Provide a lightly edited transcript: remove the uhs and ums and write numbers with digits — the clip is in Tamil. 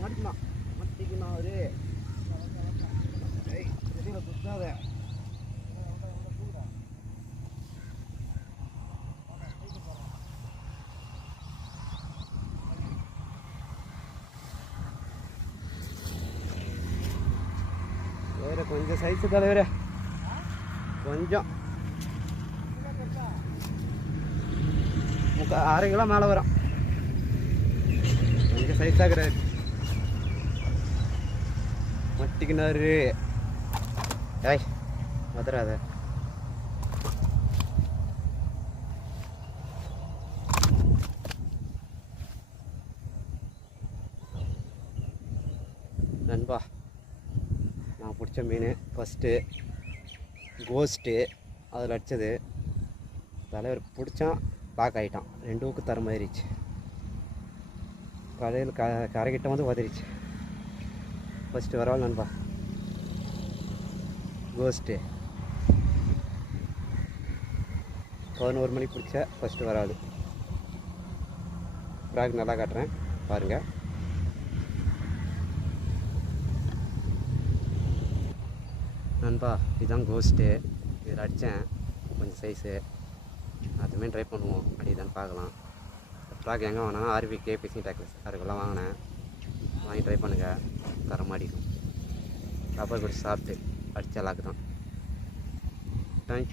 மாட்டிக்கலாம் மாட்டிக்கலாம் ஒரு வெளியில் குத்தாத வேறு கொஞ்சம் சைஸு தலைவரே கொஞ்சம் 6 கிலோ மேலே வரும் கொஞ்சம் சைஸாக கிடையாது மட்டிக்கினாரு ஏய் வந்துடாத நண்பா நான் பிடிச்ச மீன் ஃபஸ்ட்டு கோஸ்ட்டு அதில் அடித்தது தலைவர் பிடிச்சான் லாக் ஆகிட்டான் 2 ஊக்கு தர மாதிரிச்சு கரையில் கரைக்கிட்ட வந்து உதறிச்சு ஃபஸ்ட்டு வரவாள் நண்பா கோஸ்ட்டு 11 மணிக்கு பிடிச்ச ஃபஸ்ட்டு வராது ப்ராக் நல்லா காட்டுறேன் பாருங்கள் நண்பா இதுதான் கோஸ்ட்டு இதில் அடித்தேன் கொஞ்சம் சைஸு அதுவுமே ட்ரை பண்ணுவோம் அடிதான் பார்க்கலாம் ப்ராக் எங்கே வாங்கினா ஆர்வி கேபிசி டேக்லஸ் அதுக்கெல்லாம் வாங்கினேன் வாங்கி ட்ரை பண்ணுங்கள் தரமாடிக்கும் ரப்பர் குடிச்சு சாப்பிட்டு அடித்த லாக்கு தான் தேங்க்யூ